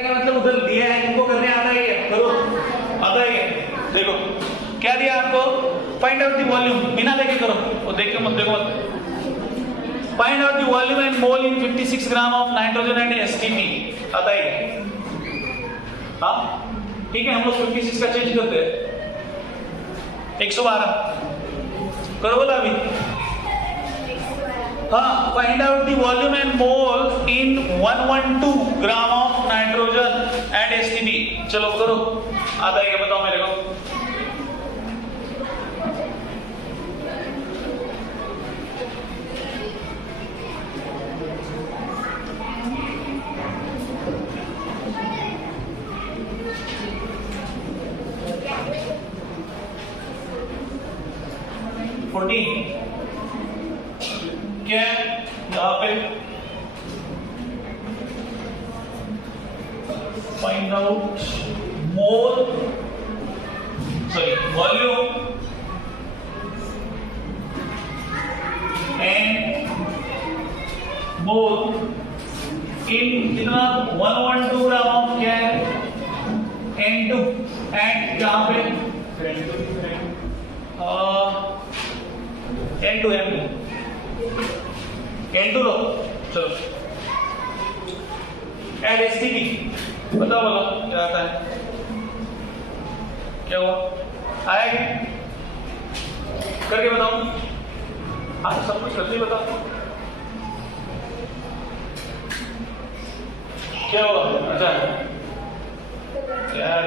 मतलब उधर दिया है, इनको करने आता है, करो आता है। देखो क्या दिया आपको, फाइंड आउट द वॉल्यूम, बिना देखे करो, वो देख के मत देखो मत। Find out the volume and mole in 56 gram of nitrogen and STP, आता है। हाँ ठीक है, हम लोग 56 का चेंज करते हैं 112, करो बोला अभी। हाँ, find out the volume and mole in 112 gram of nitrogen and STP, चलो करो, आता है क्या बताओ मेरे को। क्या यहाँ पे find out mole, sorry volume and mole in कितना 112 ग्राम ऑफ क्या है N2 एंड यहाँ पे N2 लो, चलो एड एसटीपी, बताओ बोलो क्या आता है, क्या हुआ, आया क्या, करके बताओ, आप सब कुछ करके बताओ क्या हुआ। अच्छा यार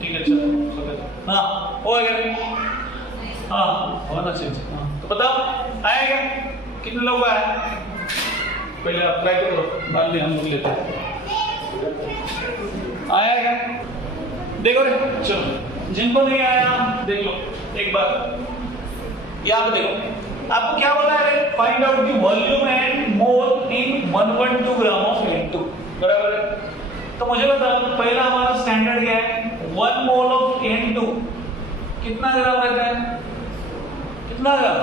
ठीक है, चलो हाँ हो गया, हाँ होना चाहिए, हाँ तो बताओ आया क्या, कितने लोग आए, पहले आप ट्राई करो, बाद में हम लोग लेते हैं, आया क्या, देखो रे, चलो जिनको नहीं आया देख लो एक बार, यहाँ पे देखो आपको क्या बोला है, find out the volume and mole in 112 gram of N2, बराबर है। तो मुझे बताओ पहला हमारा स्टैंडर्ड क्या है, 1 मोल ऑफ N2 कितना ग्राम रहता है, कितना ग्राम,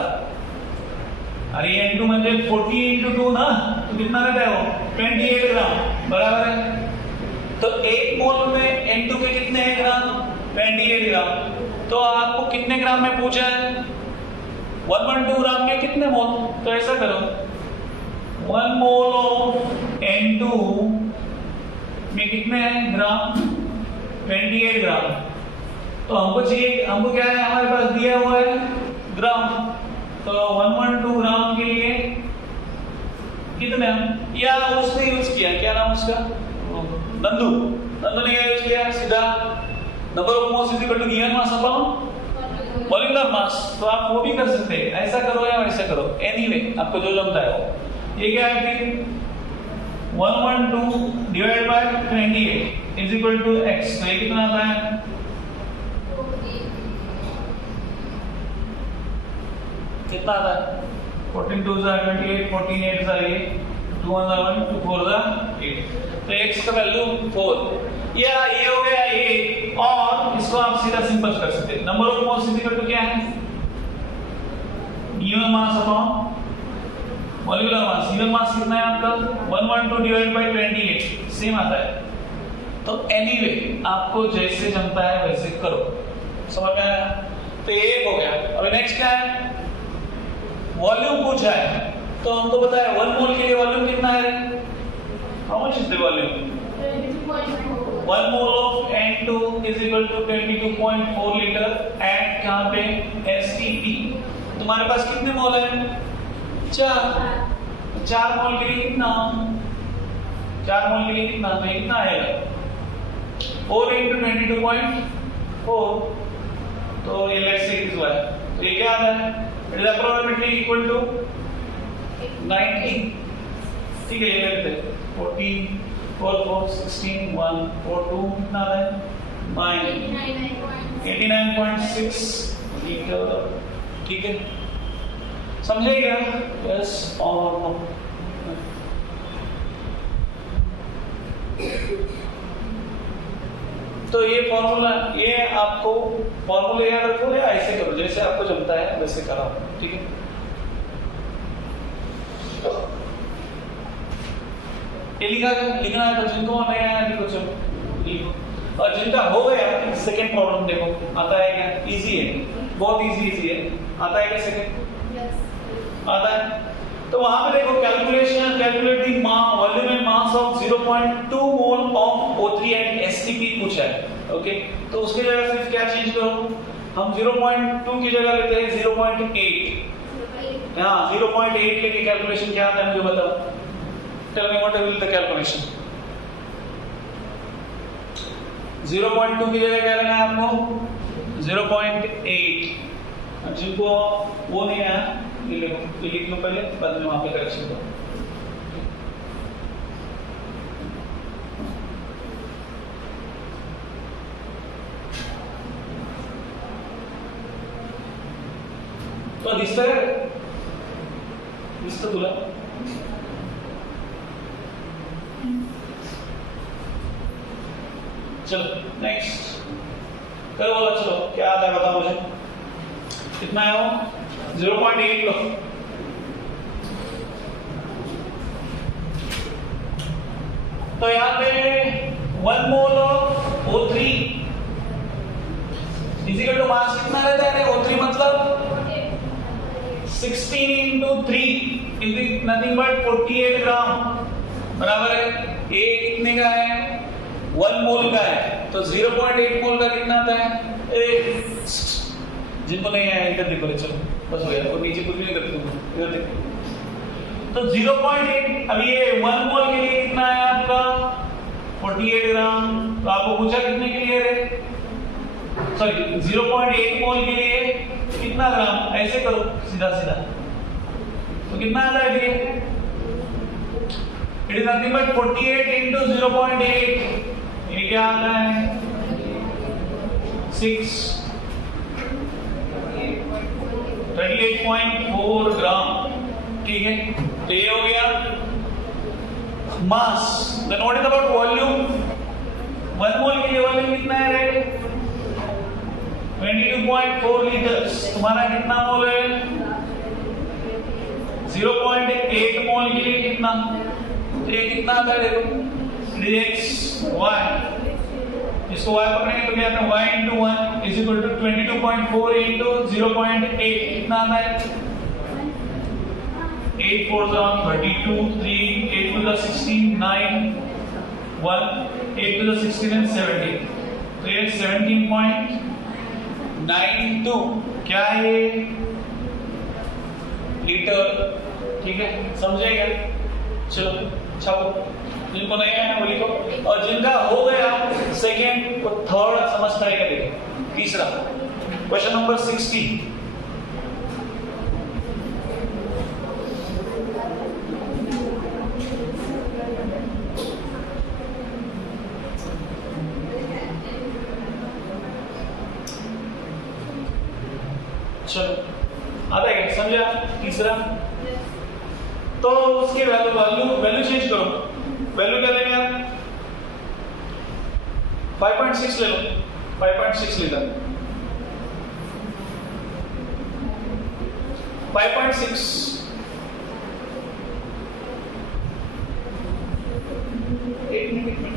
अरे N2 म्हणजे 40 × 2 ना, तो कितना रहता है वो 28 ग्राम, बराबर है। तो 1 मोल में N2 के कितने हैं ग्राम, 28 ग्राम। तो आपको कितने ग्राम में पूछा है, 112 ग्राम के कितने मोल, तो ऐसा करो 1 मोल ऑफ N2 में कितने हैं ग्राम, 28 ग्राम। तो हमको चाहिए, हमको क्या है, हमारे पास दिया हुआ है ग्राम, तो 112 ग्राम के लिए कितने, या उसने यूज किया, क्या नाम उसका, नंदू ने क्या यूज किया, सीधा number of moles is equal to given mass upon molecular mass. तो आप वो भी कर सकते हैं, ऐसा करो या वैसा करो, एनीवे आपको जो जमता है वो। ये क्या है फिर 112 divide by 28 is equal to x, तो ये कितना आता है, कितना आता है 14 2 28, 14 8 2 1 2 4 8, तो x का वैल्यू 4, या ये हो गया ये, और इसको आप सीधा सिंपल कर सकते हैं, number of moles is equal to क्या है, given mass upon molecular mass. Given mass कितना है आपका 112 डिवाइड बाय 28, सेम आता है। तो एनीवे आपको जैसे जमता है वैसे करो, समझ में आया। तो ये एक हो गया। अब नेक्स्ट क्या है, वॉल्यूम पूछा है, तो हमको पता है 1 मोल के लिए वॉल्यूम कितना है, how much is the volume, 1 mole of N2 is equal to 22.4 litre at कहां पे STP। तुम्हारे पास कितने मोल है, 4 मोल के लिए कितना, 4 मोल के लिए कितना, तो कितना आएगा 4 × 22.4, तो ये लेट्स से इज वाई, तो ये क्या आता है, it is approximately equal to 90, ठीक है। ये लेते हैं 14 4 4 16 1 4 2 कितना आता है 89.6 लीटर, ठीक है, समझे क्या, यस और नो। तो ये फॉर्मूला, ये आपको फॉर्मूला याद रखो या ऐसे करो, जैसे आपको जमता है वैसे करो, ठीक है। ये लिखना है तो जिनको नहीं आया लिखो, चलो लिखो। और जिनका हो गया सेकंड प्रॉब्लम देखो आता है क्या, इजी है, बहुत इजी है। आता है क्या सेकंड? आता है। तो वहां पे देखो calculate the volume and mass of 0.2 mole of O3 at STP पूछा है। ओके, तो उसके जगह सिर्फ क्या चेंज करो, हम 0.2 की जगह लेते हैं 0.8। हाँ, 0.8 लेके कैलकुलेशन क्या आता है मुझे बताओ। Tell me what will the calculation. 0.2 की जगह क्या लेना है आपको, 0.8। अब जिनको वो नहीं आया ये लिख लो पहले, बाद में वहां पे करेक्शन करो। तो दिसतंय तुला? चलो नेक्स्ट करो, बोला चलो क्या आता है बताओ मुझे, कितना है वो? 0.8 लो। तो यहां पे 1 mole of O3 is equal to mass कितना रहता है? O3 मतलब 16 into 3 is nothing but 48 gram, बराबर है। ये कितने का है? 1 मोल का है। तो 0.8 मोल का कितना आता है? जिनको नहीं आया इधर देखो, चलो बस हो गया, और नीचे कुछ नहीं करते तुम, इधर देखो। तो 0.8, अब ये 1 मोल के लिए कितना है आपका? 48 ग्राम। तो आपको पूछा कितने के लिए है, सॉरी 0.8 मोल के लिए कितना ग्राम, ऐसे करो सीधा सीधा, तो कितना आता है ये? It is nothing but 48 into 0.8, ये क्या आता है? 38.4 ग्राम। ठीक है, तो ये हो गया mass. Then what is about volume? 1 mole के लिए वॉल्यूम कितना है रे? 22.4 लीटर्स। तुम्हारा कितना मोल है? 0.8 मोल के लिए कितना? ये कितना आता है देखो, x y, इसको y पकड़ेंगे तो क्या आता है? y into 1 is equal to 22.4 into 0.8, कितना आता है? 8 4 32, 3 8 to the 16 9 1 8 to the 16 and 17, तो ये 17.92 क्या है ये? लीटर। ठीक है, समझेगा? चलो छापो, जिनको नहीं आया वो लिखो, और जिनका हो गया सेकेंड वो थर्ड समझता है क्या देखो। तीसरा क्वेश्चन नंबर 60। चलो आता है, समझा? तीसरा तो उसकी वैल्यू चेंज करो। वैल्यू क्या देंगे आप? 5.6 ले लो, 5.6 लीटर। 5.6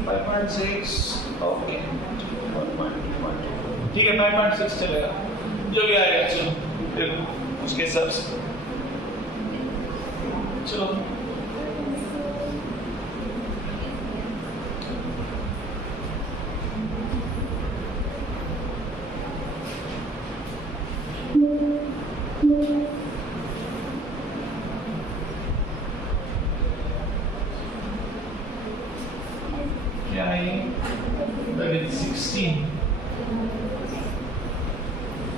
5.6 ओके, 1.2 ठीक है, 5.6 चलेगा, जो भी आएगा। चलो देखो उसके हिसाब से चलो। क्या है? That is 16.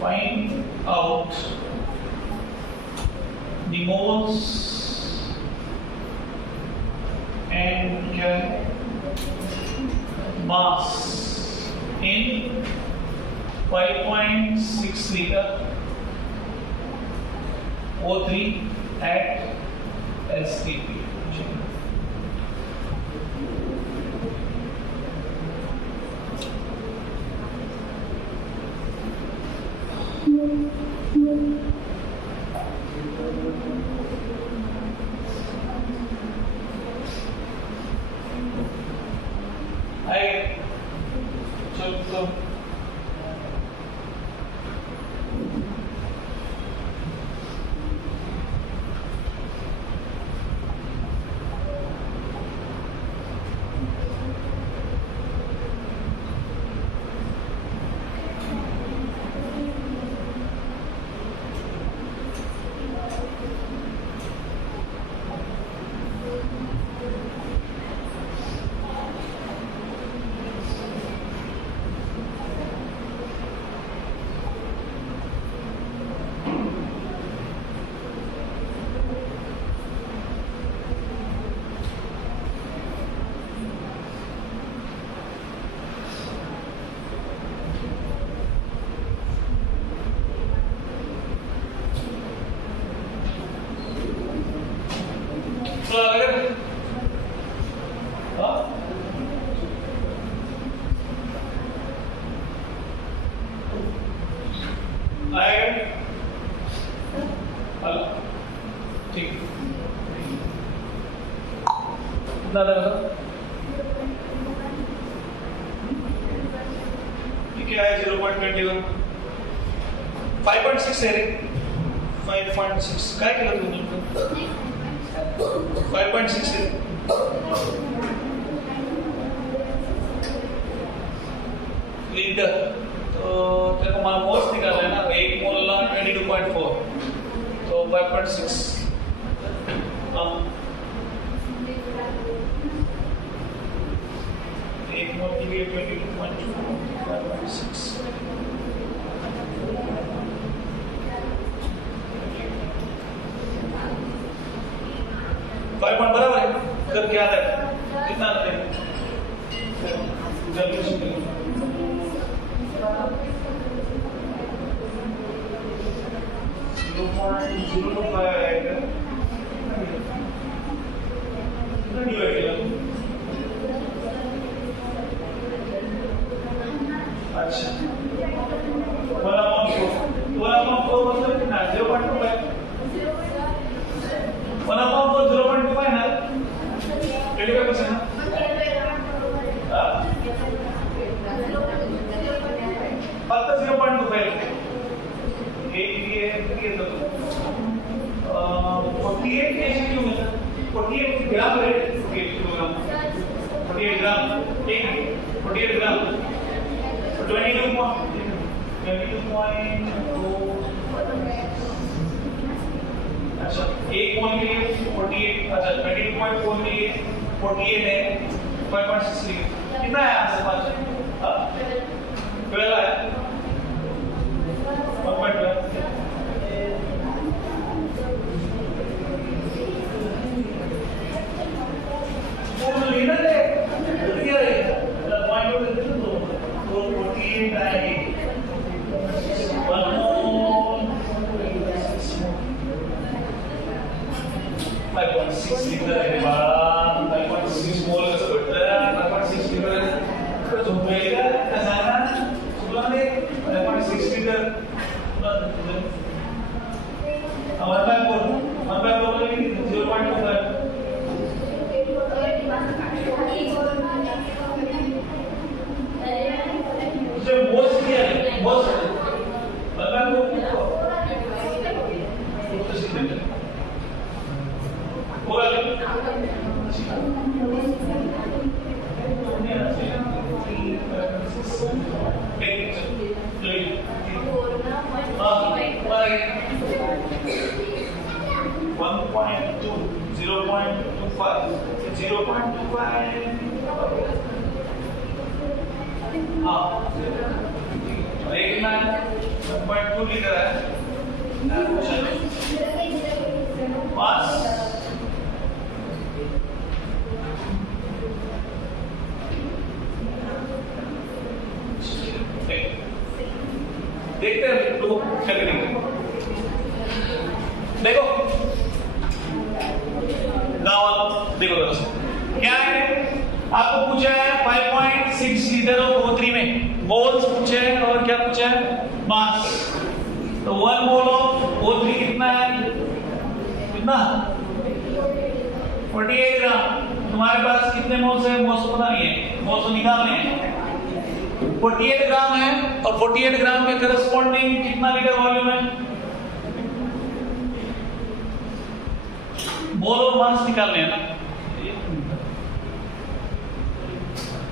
Find out the moles and mass in 5.6 liter O3 at STP. तो क्या है 0.21 5.6 है रे 5.6 काय केलं तुम्ही 5.6 है लीटर तो तेरे को मोल्स निकालना है ना एक मोल ला 22.4 तो 5.6 एक मोल के लिए 22.4 5.6 5 पॉइंट बराबर है तब क्या आता है कितना आता है कैलकुलेशन 0.025 आएगा कितना डिवाइड किया अच्छा वाला पंप मतलब कितना 0.25 वाला पंप 0.25 ना 25% ना फक्त 0.25 एक तो 48 कैसे क्यों है 48 ग्राम है 48 किलोग्राम 48 ग्राम ठीक 48 ग्राम 22.2 अच्छा एक मोल के लिए 48 अच्छा 22.4 के लिए 48 है 5.6 कितना है आंसर पास 12 है 1.12 वो लीडर है क्या है पॉइंट ऑफ व्यू तो 48 है 5.6 लीटर है बाळा 5.6 मोल कसं भेटतं 5.6 लीटर आहे तो झोपेगा कसाना तुला ने 5.6 लीटर हमारा टाइम बोल किती 0.25 मुझे मोल्स किया है मोल्स मतलब वो तो सीधे पूरा लीटर है देखते हैं लोग क्या करेंगे देखो गाँव देखो दोस्तों क्या है आपको पूछा है 5.6 लीटर ऑफ O3 में मोल्स पूछे हैं और क्या पूछा है मास तो 1 मोल ऑफ O3 कितना है कितना 48 ग्राम तुम्हारे पास कितने मोल्स है मोल्स पता नहीं है मोल्स निकालने हैं 48 ग्राम है और 48 ग्राम के करस्पॉन्डिंग कितना लीटर वॉल्यूम है? मोल और मास निकालने हैं ना,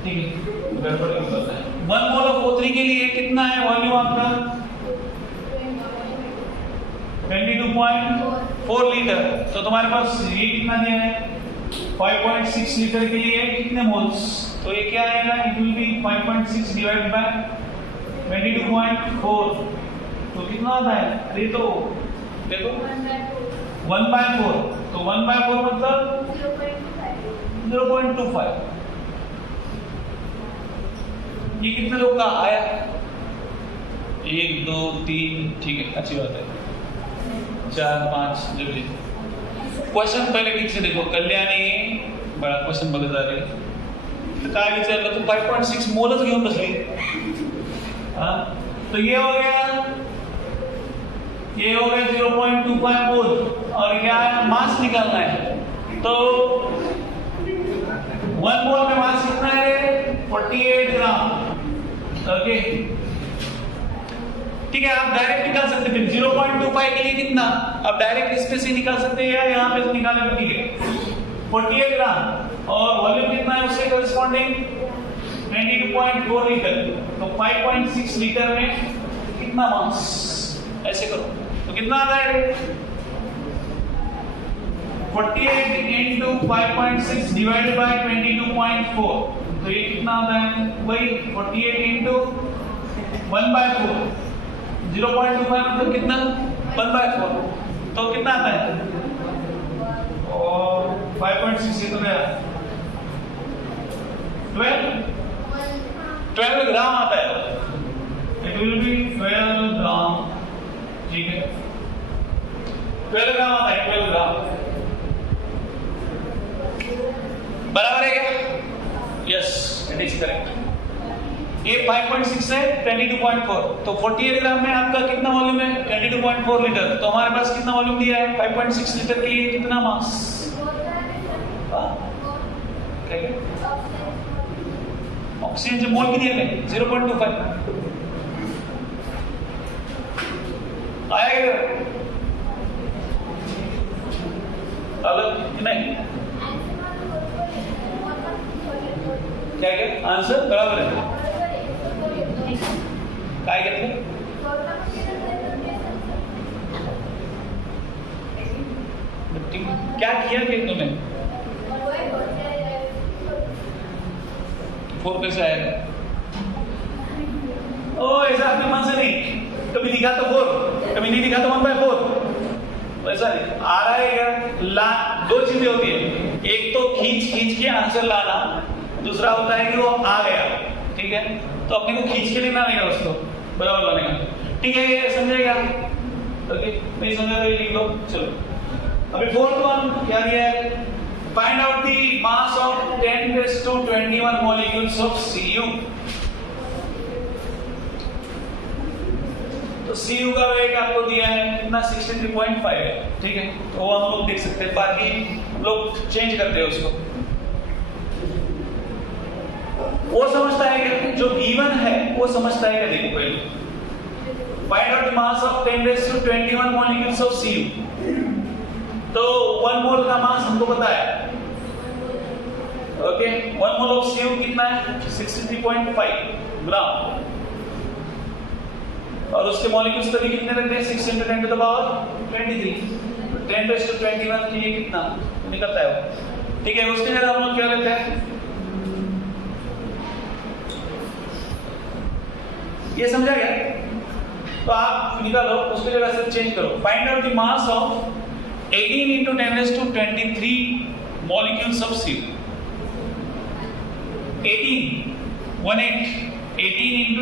ठीक है। 1 मोल ऑफ O3 के लिए कितना है वॉल्यूम आपका? 22.4 लीटर। तो तुम्हारे पास ये कितना दिया है? 5.6 लीटर के लिए कितने मोल्स? तो ये क्या आएगा? It will B 5.6 divide by 22.4। तो कितना आता है? अरे तो देखो 1/4। तो 1/4 मतलब 0.25। ये कितने लोग का आया? 1 2 3, ठीक है, अच्छी बात है। 4 5 जो भी क्वेश्चन पहले ठीक से देखो। कल्याणी बड़ा क्वेश्चन बघत आहे तर काय विचारलं? तो 5.6 मोलच घेऊन बसली। हाँ, तो ये हो गया 0.25 मोल और क्या है? मास निकालना है। तो 1 मोल में मास कितना है? 48 ग्राम। ओके, ठीक है। आप डायरेक्ट निकाल सकते हैं 0.25 के लिए कितना, आप डायरेक्ट इस पे से निकाल सकते हैं या यहाँ पे से निकाले तो ठीक है। 48 ग्राम और वॉल्यूम कितना है उसके करस्पॉन्डिंग 22.4 लीटर। तो 5.6 लीटर में कितना मास? ऐसे करो तो कितना आता है? 48 into 5.6 डिवाइडेड बाय 22.4। तो ये कितना आता है? वही 48 into 1/4। 0.25 मतलब कितना? 1/4। तो कितना आता है? और 5.6 ये तो गया 12 ग्राम आता है। इट विल बी 12 ग्राम, ठीक है। 12 ग्राम आता है, 12 ग्राम बराबर है क्या? Yes, it is correct. ये 5.6 है 22.4। तो 48 ग्राम में आपका कितना वॉल्यूम है? 22.4 लीटर। तो हमारे पास कितना वॉल्यूम दिया है? 5.6 लीटर के लिए कितना मास? ऑक्सीजन जो मोल की दिया है 0.25 आया अलग नहीं। क्या क्या आंसर बराबर है? काय घेतलं? क्या किया फिर तुमने? 4 कैसे आएगा? ओ ऐसा अपने मन से नहीं, कभी दिखा तो 4, कभी नहीं दिखा तो 1/4। वैसा नहीं आ रहा है क्या? दो चीजें होती है, एक तो खींच के आंसर लाना, दूसरा होता है कि वो आ गया, ठीक है। तो अपने को खींच के लेना नहीं है उसको, बराबर लाने का, ठीक है। ये समझेगा? ओके, नहीं समझा तो लिख लो। चलो अभी 4th वन क्या दिया है? Find out the mass of 10⁻21 molecules of Cu। तो Cu का वेट आपको दिया है कितना? 63.5 है, ठीक है। तो वो हम लोग देख सकते हैं, बाकी हम लोग चेंज करते हैं उसको। वो समझता है कि जो गिवन है वो समझता है कि देखो पहले find out the mass of 10⁻21 molecules of Cu। तो 1 मोल का मास हमको पता है, ओके। 1 मोल ऑफ Cu कितना है? 63.5 ग्राम। और उसके मॉलिक्यूल्स तभी कितने रहते हैं? 6 × 10⁻23। 10⁻21 के लिए कितना निकलता है वो, ठीक है। उसके जगह हम लोग क्या लेते हैं? ये समझा गया? तो आप निकालो, उसके जगह से चेंज करो। Find out the mass of 18 × 10⁻23 molecules of Cu। 18 ×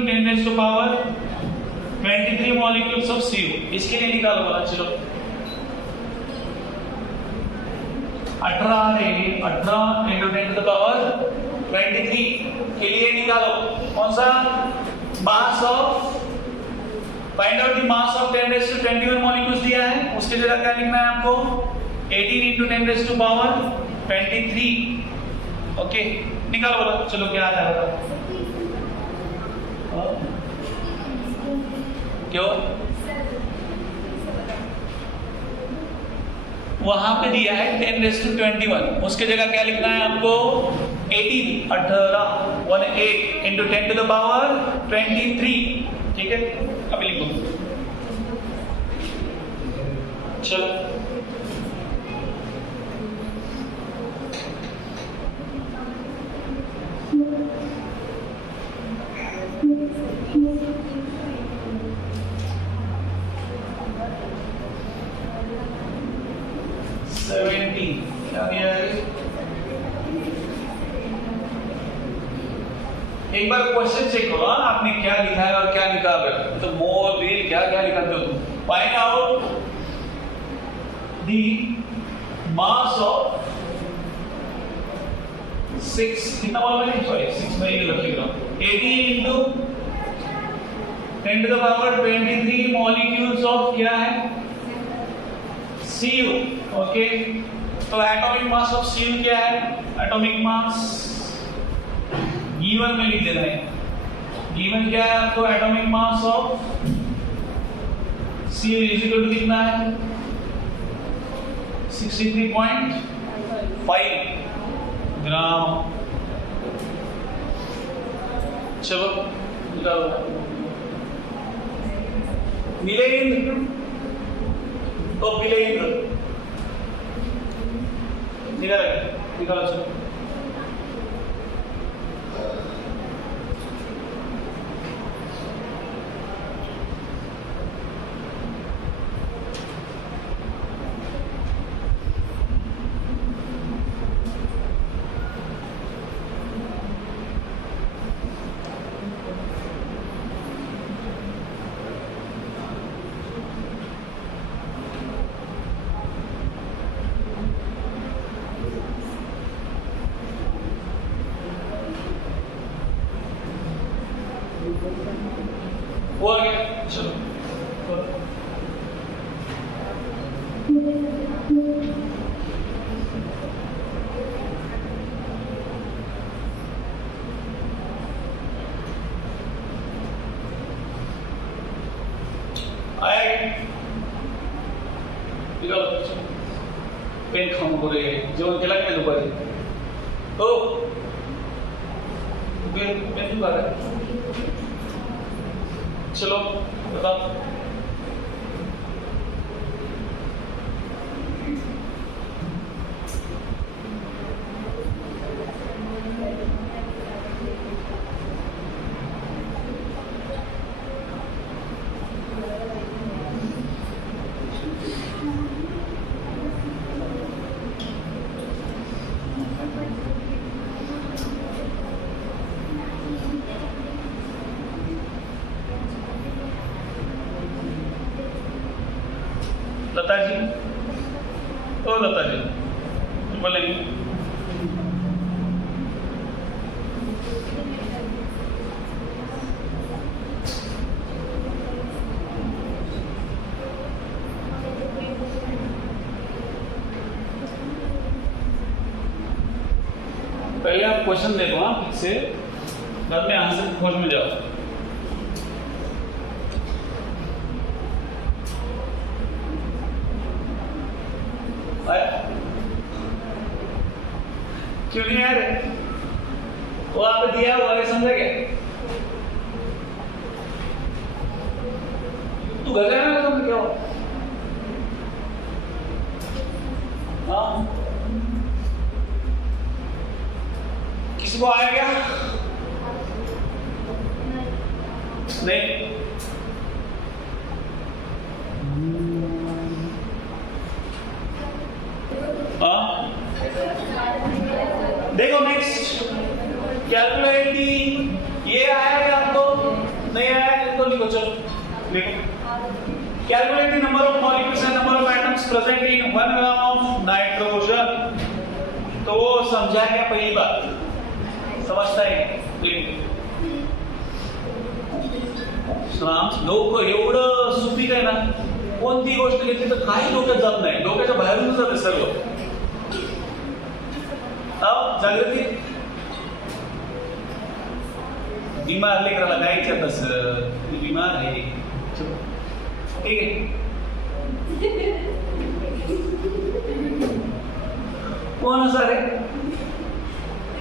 10⁻23 molecules of Cu। इसके लिए निकालो बोला, चलो 18 × 10⁻23 के लिए निकालो कौन सा? Mass of, find out the mass of 10⁻21 molecules दिया है, उसके जगह क्या लिखना है आपको? 18 × 10⁻23। ओके, निकालो बोलो, चलो क्या आता है? क्यों? वहां पे दिया है 10⁻21, उसके जगह क्या लिखना है आपको? 18 into 10 to the power 23, ठीक है? अभी लिखो, चलो क्या दिया है? एक बार क्वेश्चन चेक करो आपने क्या लिखा है और क्या निकाल रहे हो। तो मोल व्हील क्या क्या लिखाते हो तुम? Find out the mass of 6, कितना बोला मैंने? सॉरी 6 में ही लिख रहा हूं। 80 into 10 to the power 23 molecules of क्या है? Cu, okay. तो एटॉमिक मास ऑफ Cu क्या है? एटॉमिक मास गिवन में लिख देना है। गिवन क्या है आपको? Atomic mass of Cu is equal to कितना है? 63.5 ग्राम। चलो मिलेंगे तो मिलेंगे निकालो चलो। वो आ गया, चलो आया पेन खाऊ करे जेवण केला की दुपारी? हो पेन पेन खा रहा है। चलो बताओ। लता जी, ओ लता जी बोलेंगे। पहले आप क्वेश्चन देखो ठीक से, बाद में आंसर खोज में जाओ। क्यों नहीं आ रहे? वो आप दिया हुआ है, समझा क्या? तू घर जाना समझ क्या हो? हाँ किसी को आया क्या? नहीं। हाँ देखो नेक्स्ट कैलकुलेट दी, ये आया क्या आपको? नहीं आया तो लिखो, चलो लिखो। Calculate the number of molecules and number of atoms present in 1 gram of nitrogen. तो वो समझा क्या? पहली बात समझता है लोक एवढं सुपीक आहे ना, कोणती गोष्ट घेतली तर काही डोक्यात जात नाही, डोक्याच्या बाहेरून जाते सर्व। जागृती बीमार लेकराला काय विचारत? बीमार आहे ठीक है। कौन हंसा रे?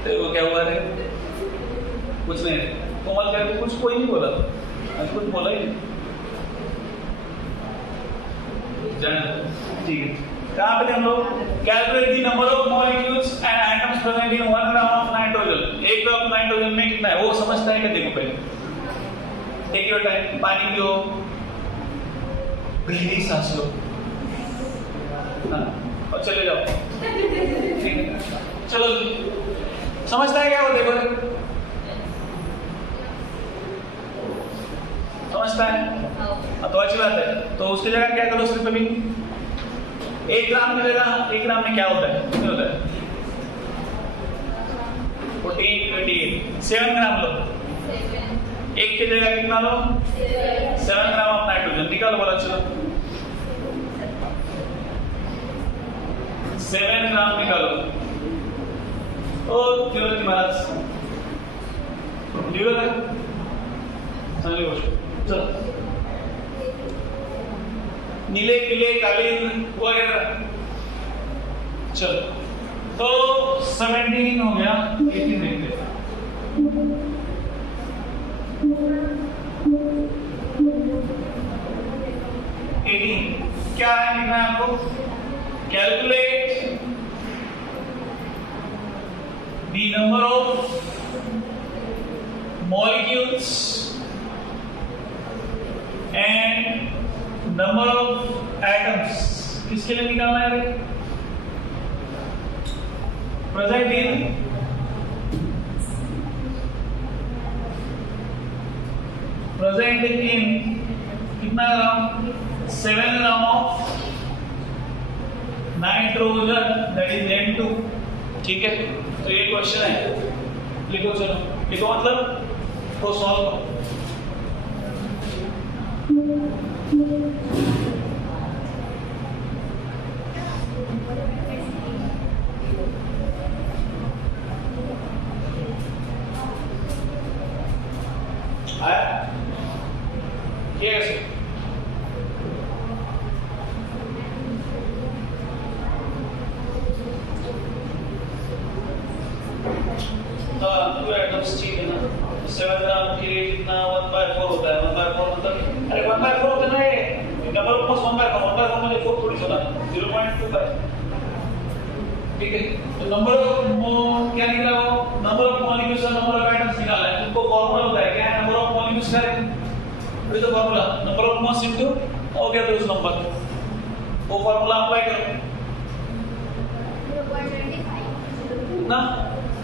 तो क्या हुआ रे? कुछ नहीं। कोमल क्या कुछ कोई नहीं बोला, आज कुछ बोला ही नहीं। ठीक है, कहाँ पे हम लोग calculate the number of molecules and atoms present in 1 gram of nitrogen. 1 gram nitrogen में कितना है वो समझता है क्या? देखो पहले, टेक योर टाइम, पानी पियो, गहरी सांस लो, और चले जाओ। ठीक है, चलो समझता है क्या वो? देखो समझता है तो अच्छी बात है। तो उसकी जगह क्या करो, सिर्फ अभी 1 ग्राम की जगह, 1 ग्राम में क्या होता है? कितने होता है? 14, 28, 7 ग्राम लो। 1 की जगह कितना लो? 7 ग्राम ऑफ नाइट्रोजन निकालो, बोला चलो 7 ग्राम निकालो। ओ तिरुपति महाराज लियो ना, चलो चलो, नीले पीले कालीन वगैरह, चलो तो 17 हो गया, 18 देखते हैं। 18 क्या है लिखना है आपको? Calculate the number of molecules and number of atoms. किसके लिए निकालना है? प्रेजेंट इन कितना ग्राम? 7 gram of nitrogen, that is N2। ठीक है, तो ये क्वेश्चन है, लिखो चलो, लिखो मतलब तो सॉल्व करो। आया? ये कैसे? टू एटम्स, ठीक है ना? 7 ग्राम के लिए कितना? 1/4 होता है। 1/4 मतलब, अरे 1/4 होता है ना, ये नंबर ऑफ मोल्स 1/4 में 4 थोड़ी होता है, 0.25। ठीक है, तो नंबर ऑफ मोल क्या निकला? वो नंबर ऑफ मॉलिक्यूल्स और नंबर ऑफ एटम्स निकाला है। उनको फॉर्मूला होता है क्या है? नंबर ऑफ मॉलिक्यूल्स का है तो formula number of moles into हो गया, तो उस नंबर वो फॉर्मूला अप्लाई करो ना।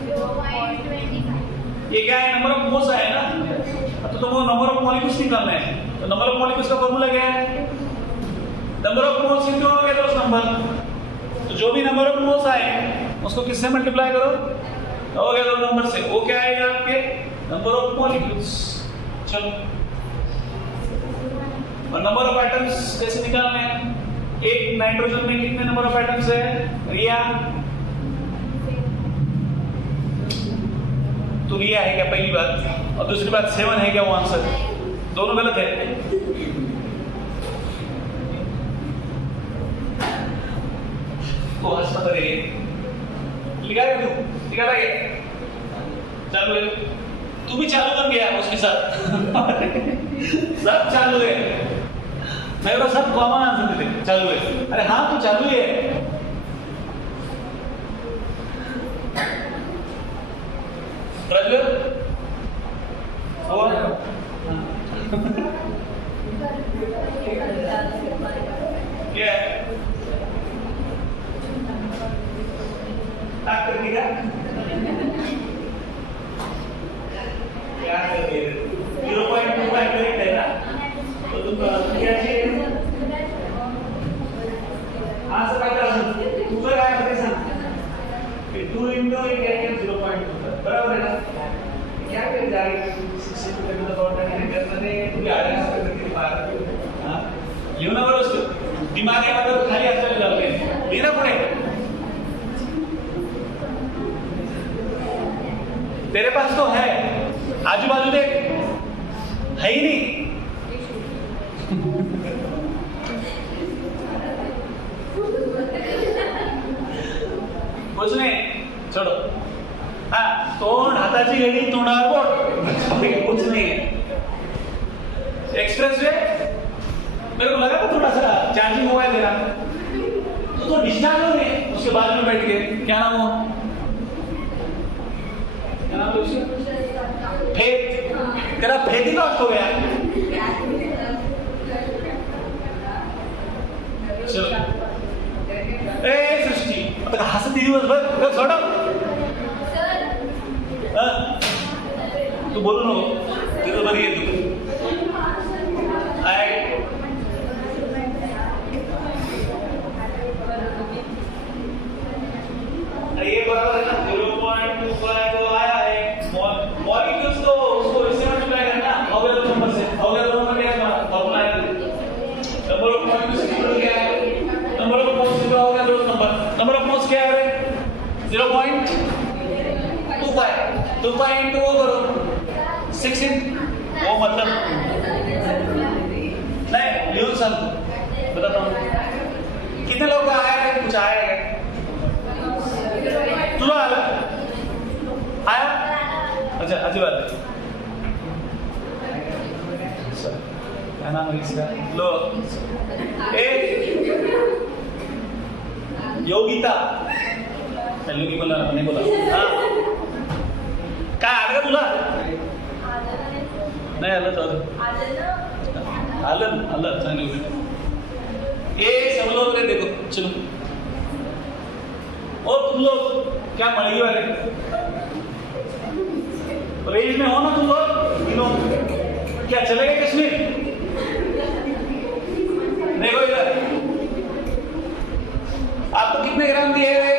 0.25। ये क्या है? नंबर ऑफ मोल्स है ना, तो तुमको नंबर ऑफ मॉलिक्यूल्स निकालना है। तो नंबर ऑफ मॉलिक्यूल्स का फॉर्मूला क्या है? नंबर ऑफ मोल्स इनटू हो गया तो उस नंबर, तो जो भी नंबर ऑफ मोल्स आए उसको किससे मल्टीप्लाई करो? हो गया तो नंबर से। वो क्या आएगा आपके? Number of molecules. चलो, और नंबर ऑफ एटम्स कैसे निकालना है? एक नाइट्रोजन में कितने नंबर ऑफ एटम्स है? रिया तो रिया है क्या? पहली बात, और दूसरी बात 7 है क्या? वो आंसर दोनों गलत है। तो हंस मत रही लिखा है, तू लिखा था क्या? चालू है, तू भी चालू कर गया उसके साथ। सब चालू है, मैं तो सब कॉमन आंसर देते चालू है। अरे हाँ तो चालू ही है। क्या कर दिया? क्या कर दिया? 0.25 करेक्ट है ना? तो तुम क्या चाहिए? हाँ सर, तुझं काय होते सांग? 2 into ये क्या क्या 0.2 बराबर है ना? क्या कर जाएगी? 60 पे तो बहुत टाइम करना है, तू आया करके बाहर हाँ येऊ ना बरोबर दिमाग आहे मतलब खाली असं जाते लिहिना पुढे तेरे पास तो है, आजू बाजू देख, है ही नहीं। कुछ नहीं, छोड़ो। हाँ, तोंड हाताची घडी तोंडावर बोट, कुछ नहीं है। एक्सप्रेस वे, मेरे को लगा था थोड़ा सा चार्जिंग हुआ है तेरा, तो डिस्चार्ज हो गए उसके बाद में बैठ के। क्या नाम हो? क्या नाम है उसका? फेक, तेरा फेक ही लॉस्ट हो गया। चलो, ए सृष्टि, अब हंसती दिवसभर, छोड़ो। तू बोलू नको, तिथं बरी आहे तू। ये बराबर है ना, 0.25 वो आया है। मॉलिक्यूल्स तो उसको इससे मल्टीप्लाई करना अवेलेबल नंबर से। अवेलेबल नंबर क्या है? फॉर्मूला है, नंबर ऑफ मॉलिक्यूल्स इक्वल क्या है? नंबर ऑफ मोल्स का हो गया दोस्त नंबर। नंबर ऑफ मोल्स क्या है? 0.25 इंटू वो करो 6 वो मतलब नहीं लिहून सांगतो, बताता हूँ। कितने लोग का आया है? कुछ आया है? तुला आया? अच्छा, अच्छी बात है। क्या नाम है इसका? लो, योगिता। योगी बोला नहीं बोला? हाँ, काय आलं का तुला? नाही आलं तर आलं चांगली गोष्ट। ये सब लोग देखो, चलो। और तुम लोग क्या मरी वाले रेंज में हो ना तुम लोग? तीनों क्या चले गए कश्मीर? देखो इधर, आपको कितने ग्राम दिए गए?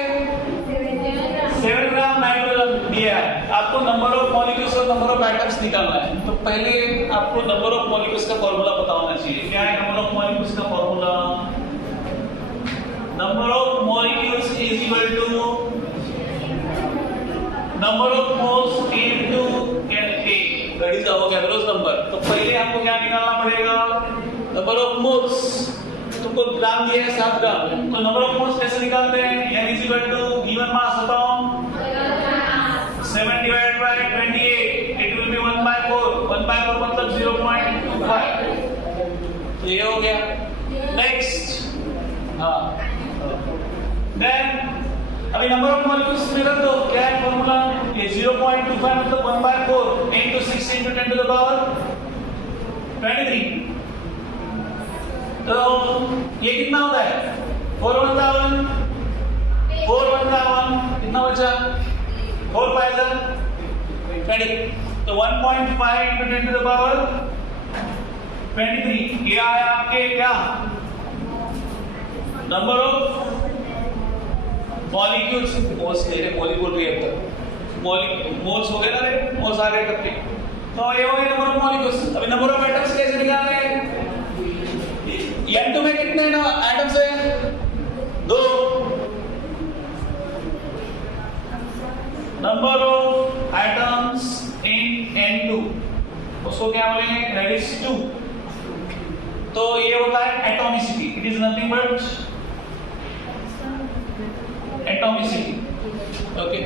7 ग्राम नाइट्रोजन दिया है। आपको नंबर ऑफ मॉलिक्यूल्स और नंबर ऑफ एटम्स निकालना है। तो पहले आपको नंबर ऑफ मॉलिक्यूल्स का फॉर्मूला पता होना चाहिए। क्या है नंबर ऑफ मॉलिक्यूल्स का formula? Number of molecules is equal to number of moles into Ka, that is Avogadro's number. तो पहले आपको क्या निकालना पड़ेगा? Number of moles. तुमको ग्राम दिया है 7 ग्राम, तो नंबर ऑफ मोल्स कैसे निकालते हैं? n is equal to given mass upon 7 divided by 28, it will be 1/4। 1/4 मतलब 0.25। तो ये हो गया। नेक्स्ट, हाँ, देन अभी नंबर ऑफ मॉलिक्यूल्स में रख दो। क्या है फॉर्मूला? ये 0.25 मतलब 1/4 into 6 into 10 to the power 23। तो ये कितना होता है? 4/1000 कितना बचा? 4 5 20। तो 1.5 into 10 to the power 23। ये आया आपके क्या? Number of molecules. मोल्स तेरे मोली बोल रही है, अब मोल्स हो गए ना रे, मोल्स आ गए कब? तो ये हो गए नंबर ऑफ मॉलिक्यूल्स। अभी नंबर ऑफ एटम्स कैसे निकालने हैं? N2 में कितने एटम्स हैं? 2। Number of atoms in N2 उसको क्या बोलेंगे? That is 2। तो ये होता है atomicity. It is nothing but atomicity. Okay,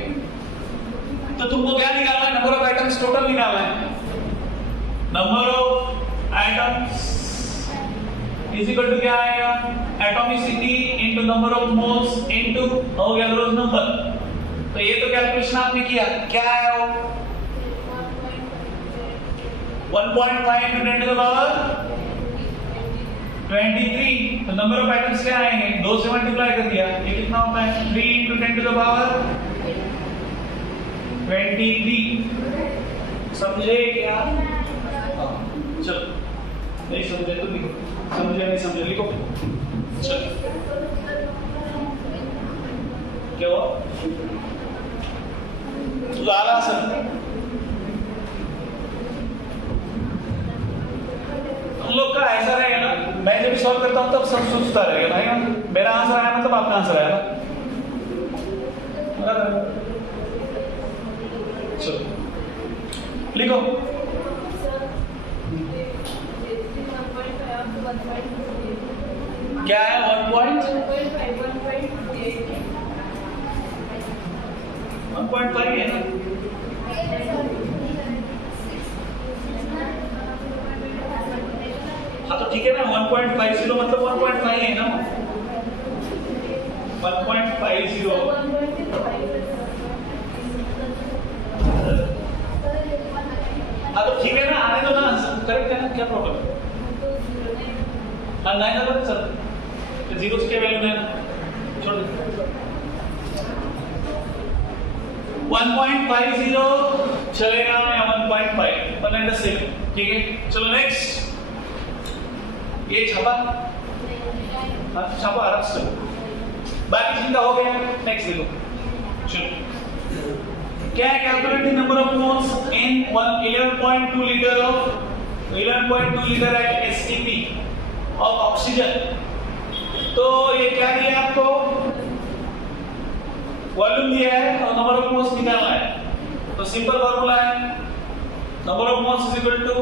तो तुमको क्या निकालना है? नंबर ऑफ एटम्स टोटल निकालना है। Number of atoms is equal to क्या आएगा? Atomicity into number of moles into Avogadro's number. तो ये तो कैलकुलेशन आपने किया, क्या है वो? 1.5 into 10 to the power 23। तो नंबर ऑफ एटम्स क्या आएंगे? 2 से मल्टीप्लाई कर दिया, ये कितना होता है? 3 into 10 to the power 23। समझे क्या? चलो, नहीं समझे तो लिखो, समझे नहीं समझे लिखो। चलो, क्या हुआ? तो आला सर हम लोग का ऐसा रहेगा ना, मैं जब सॉल्व करता हूँ तब सब सोचता रहेगा भाई, मेरा आंसर आया ना तब आपका आंसर आया ना। चलो लिखो। क्या है? 1.5 1.5 है ना। हाँ तो ठीक है ना, 1.50 मतलब 1.5 है ना, 1.50। हाँ तो ठीक है ना, आने दो ना, करेक्ट है ना, क्या प्रॉब्लम है? हाँ 9 नंबर सर, जीरो की वैल्यू है, छोड़ दो। 1.50 चलेगा या 1.5 1.7, ठीक है। चलो नेक्स्ट, ये छापा, हाँ छापा आराम से, बाकी जिनका हो गया नेक्स्ट देखो। चलो क्या है, calculating number of moles in 11.2 litre of 11.2 litre at STP of oxygen. तो ये क्या दिया आपको, वॉल्यूम दिया है और नंबर ऑफ मोल्स निकालना है। तो सिंपल फार्मूला है, number of moles is equal to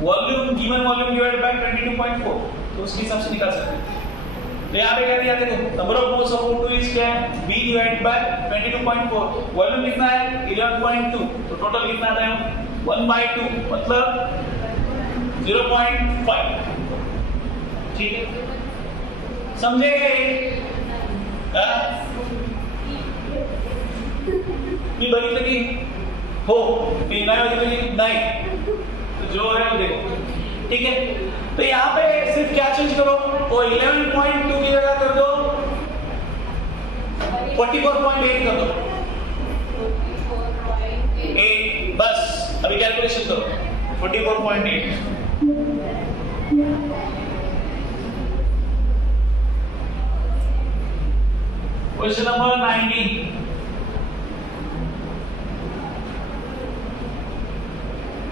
volume, given volume divided by 22.4, तो उसके हिसाब से निकाल सकते हैं। तो यहाँ पे क्या दिया देखो, number of moles of O2 is क्या है, B डिवाइडेड बाय 22.4, वॉल्यूम कितना है 11.2, तो टोटल कितना आता है 1/2 मतलब 0.5, ठीक है, समझे? मी बघितलं की हो, मी नाही बघितलं की नाही, तो जो है वो देखो, ठीक है। तो यहाँ पे सिर्फ क्या चेंज करो, वो 11.2 की जगह कर दो 44.8 कर दो, 8 बस। अभी कैलकुलेशन करो 44.8, question number 19,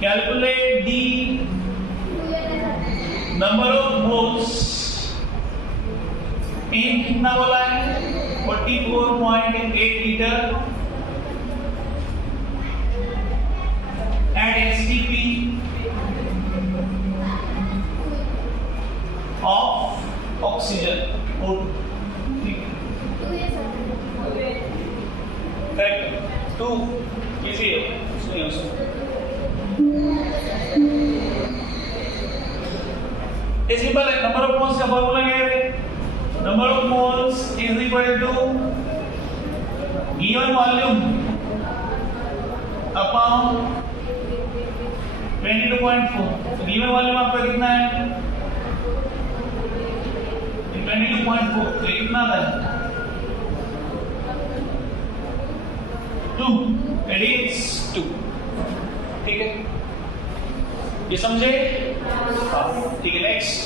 calculate the number of moles in कितना बोला है 44.8 litre at STP of oxygen O2, correct? 2 easy है, सुनिए उसको। ये सिंपल है, नंबर ऑफ मोल्स का फॉर्मूला क्या है, number of moles is equal to given volume upon 22.4। Given volume आपका कितना है 22.4, तो कितना आता है 2, इट इज 2, ठीक है, ये समझे? ठीक है, नेक्स्ट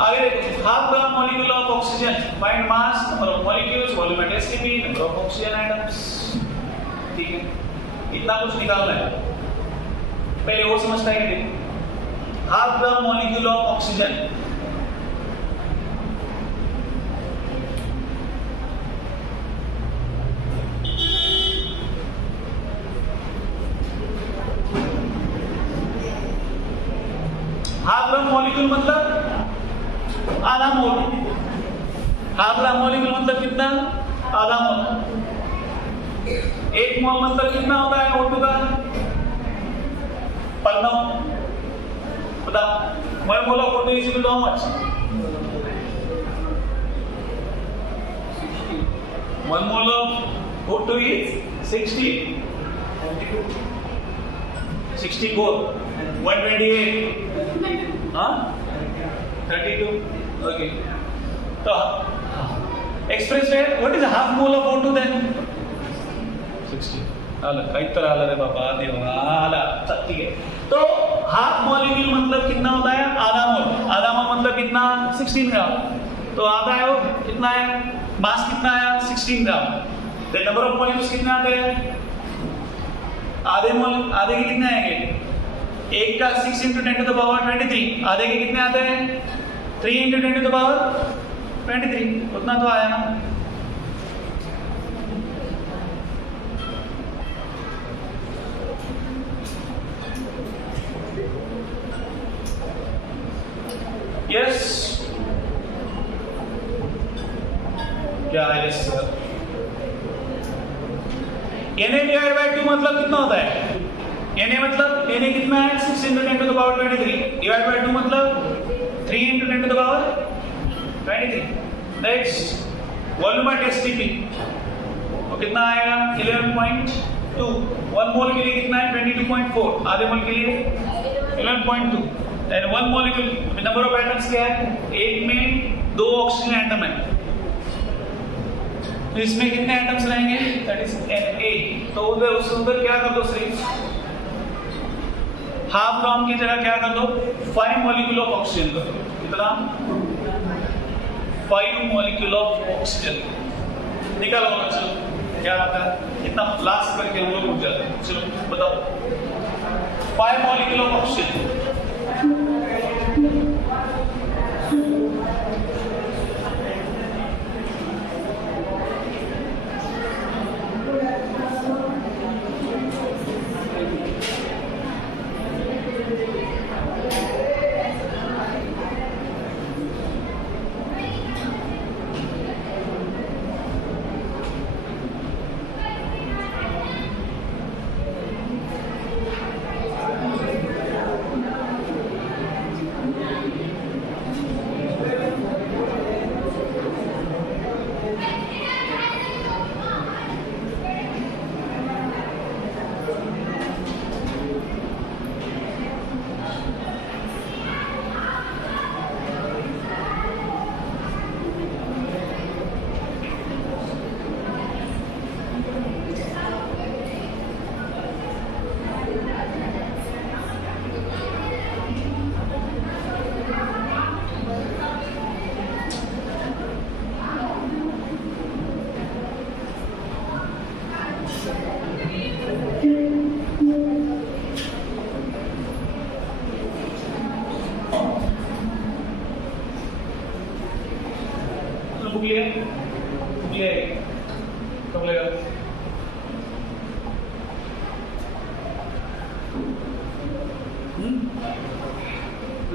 आगे देखो, half gram molecule of oxygen, find mass, number of molecules, volume at STP, number of oxygen atoms, ठीक है, इतना कुछ निकालना है। पहले वो समझता है कि देखो, half gram molecule of oxygen, half gram molecule मतलब आधा मोल, हाफ ग्राम मॉलिक्यूल मतलब कितना, आधा मोल। 1 मोल मतलब कितना होता है O2 का, 15, बताओ 1 mole of O2 is equal to how much, 1 mole of O2 is 64, 128, हाँ 32, ओके। तो express rate, what is half mole of O2 then 60, आला काही तर आला रे बाबा देवा, आला, ठीक है। तो हाफ मॉलिक्यूल मतलब कितना होता है, आधा मोल, आधा मोल मतलब कितना 16 ग्राम, तो आधा है वो कितना है, मास कितना है 16 ग्राम। तो नंबर ऑफ मॉलिक्यूल्स कितने आते हैं, आधे मोल, आधे के कितने आएंगे, एक का 6 × 10⁻23, आधे के कितने आते हैं 3 × 10⁻23, उतना तो आया ना। यस, क्या है यस सर, डिवाइडेड बाय 2 मतलब कितना होता है? Na मतलब Na कितना है? 6 into 10 to the power 23 divide by 2 मतलब 3 into 10 to the power 23. Next volume at STP तो कितना आएगा? 11.2. 1 मोल के लिए कितना है? 22.4. आधे मोल के लिए 11.2. And 1 molecule number of atoms क्या है? एक में 2 ऑक्सीजन एटम है, तो इसमें कितने एटम्स रहेंगे? That is Na. तो उधर उसके ऊपर क्या कर दो? सिर्फ हाफ ग्राम की जगह क्या कर दो? 5 मॉलिक्यूल ऑफ ऑक्सीजन कर दो. कितना? 5 मॉलिक्यूल ऑफ ऑक्सीजन निकालो. चलो क्या आता है? कितना लास्ट करके हम लोग रुक जाते हैं. चलो बताओ. 5 मॉलिक्यूल ऑफ ऑक्सीजन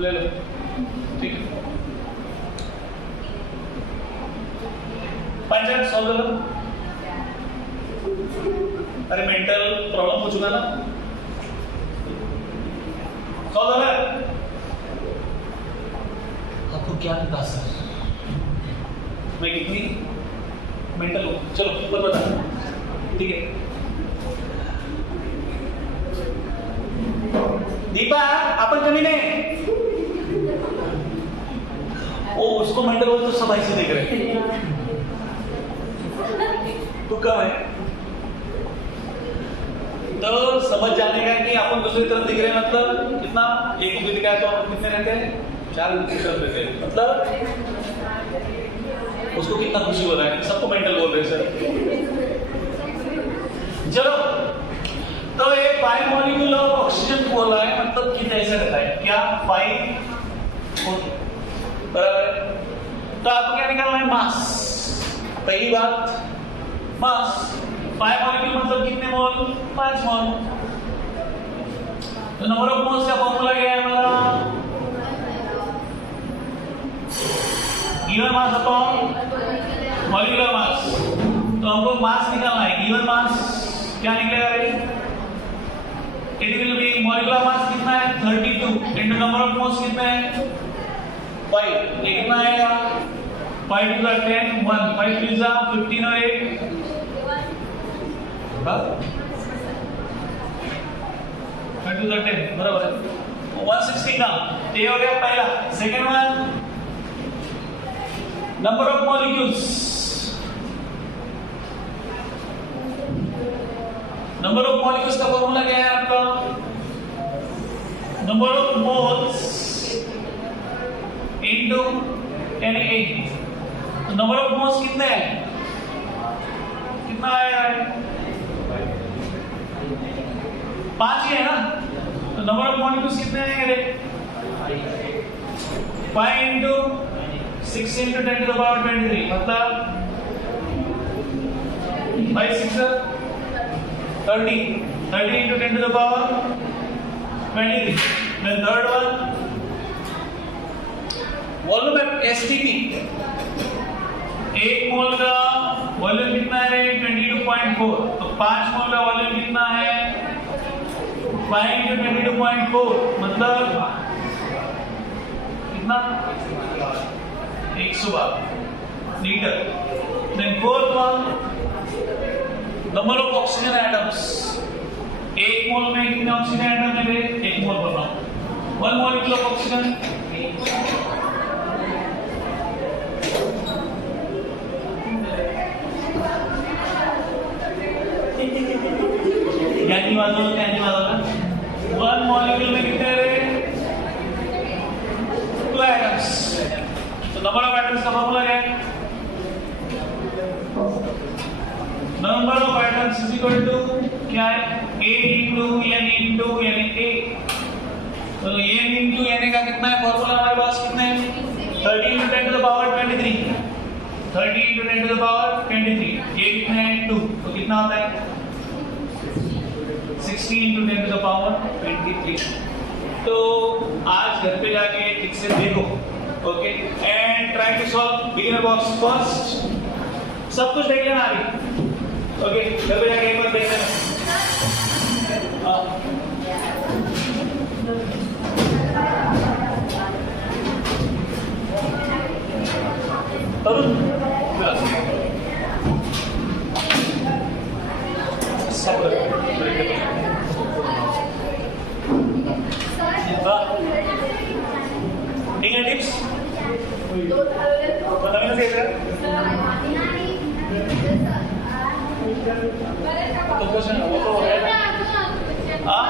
ले लो. ठीक है. पंचायत सॉल्व कर लो. अरे मेंटल प्रॉब्लम हो चुका ना. सॉल्व हो गया. आपको क्या पता सर? मैं कितनी मेंटल हूँ. चलो ऊपर बता. ठीक है. दीपा अपन कमी नहीं. ओ उसको मेंटल बोल तो सब ऐसे देख रहे. तू कम है तो समझ जाने का कि अपन दूसरी तरफ दिख रहे हैं. मतलब कितना एक ऊपर दिखाया तो अपन कितने रहते हैं? 4 तरफ रहते हैं. मतलब उसको कितना खुशी हो रहा है. सबको मेंटल बोल रहे सर. चलो तो ये 5 मॉलिक्यूल ऑफ ऑक्सीजन बोल रहा है. मतलब कितना ऐसा रहता है क्या? 5 बराबर है. तो आपको क्या निकालना है? मास. पहली बात मास. 5 मॉलिक्यूल मतलब कितने मोल? 5 मोल. तो नंबर ऑफ मोल्स का फॉर्मूला क्या है हमारा? Given mass upon molecular mass. तो हमको मास निकालना है. गिवन मास क्या निकलेगा रे? It will B molecular mass कितना है? 32 इनटू नंबर ऑफ मोल्स कितना है? 5. ये कितना आएगा? 5 टू द 10 1 5 3 जा 15 और 8 5 टू द 10 बराबर है 160 का. ये हो गया पहला. Second one number of molecules. Number of molecules का फॉर्मूला क्या है आपका? Number of moles into Na. तो नंबर ऑफ मोल्स कितने हैं? कितना आया है? 5 ही है ना. तो नंबर ऑफ मॉलिक्यूल्स कितने आएंगे? 5 into 6 into 10 to the power 23 मतलब 5 6 30 into 10 to the power 23. Then third one volume at STP. 1 मोल का वॉल्यूम कितना है? 22.4 22.4, तो 5 मोल का वॉल्यूम कितना है? 5 × 22.4 मतलब कितना? 112 litre. Then fourth one, number of oxygen atoms. 1 मोल में कितने ऑक्सीजन एटम है? 1 मोल बताओ। 1 molecule of oxygen, कैंची वालों में 1 molecule में कितने रहे? 2 atoms। तो नंबर ऑफ एटम्स का फॉर्मूला क्या है? Number of atoms is equal to क्या है? A into N into Na। तो N into Na का कितना है फॉर्मूला हमारे पास? कितने है? 30 into 10 to the power 23। 30 into 10 to the power 23। ये कितने है? 2। तो कितना होता है? 60 into 10 to the power 23। तो आज घर पे जाके ठीक से देखो, okay, and try to solve beginner box first. सब कुछ देख लेना अभी, ओके, घर पे जाके एक बार देख लेना। तरुण सब फिंगर टिप्स बताने से तो क्वेश्चन वो तो है हाँ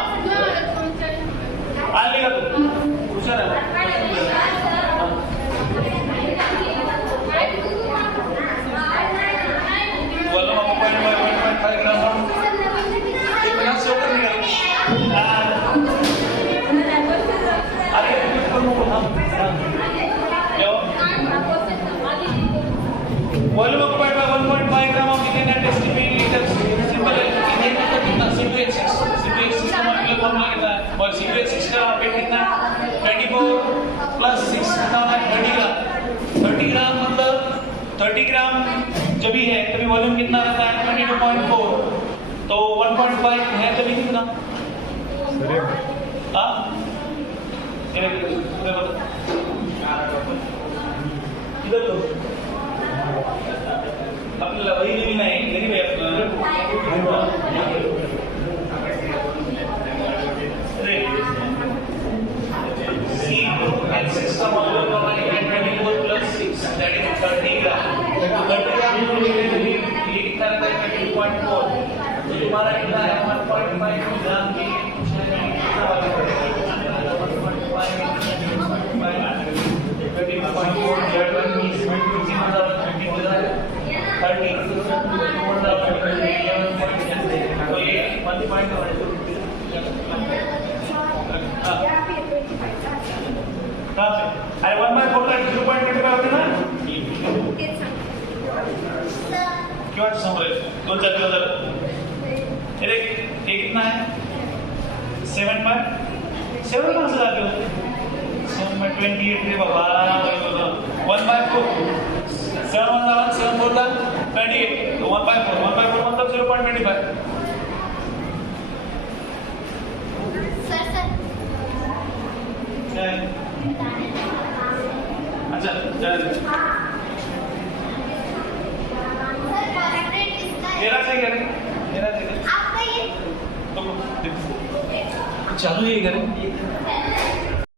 आज लेगा तो क्वेश्चन है बोलो हम 0.5 ग्राम इतना से ऊपर नहीं अरे volume of 1.5 gram of methane at estimated litres simple है। इथेन का कितना? C2H6 का मॉलिक्यूलर फॉर्मूला कितना है? और C2H6 का वेट कितना है? 24 प्लस 6 कितना होता है? 30 ग्राम। 30 ग्राम मतलब 30 ग्राम जब भी है तभी वॉल्यूम कितना रहता है? 22.4। तो 1.5 है तभी कितना? हाँ इधर तो आपल्याला वही नहीं नाही घरी भाई C2H6 का molecular formula 24 plus 6 that is 30 ग्राम। तो 30 ग्राम ये कितना रहता है? 22.4। तो तुम्हारा कितना है? 1.5 ग्राम के अरे 1/4 का 0.25 होते ना क्यों समझ दो चार अरे ये कितना है? 7/7 कहाँ से लाते हो? 7/28 रे बाबा 1/4 7 4 28 तो 1/4 मतलब 0.25। अच्छा मेरा से करें आपका ये तो चालू ये करें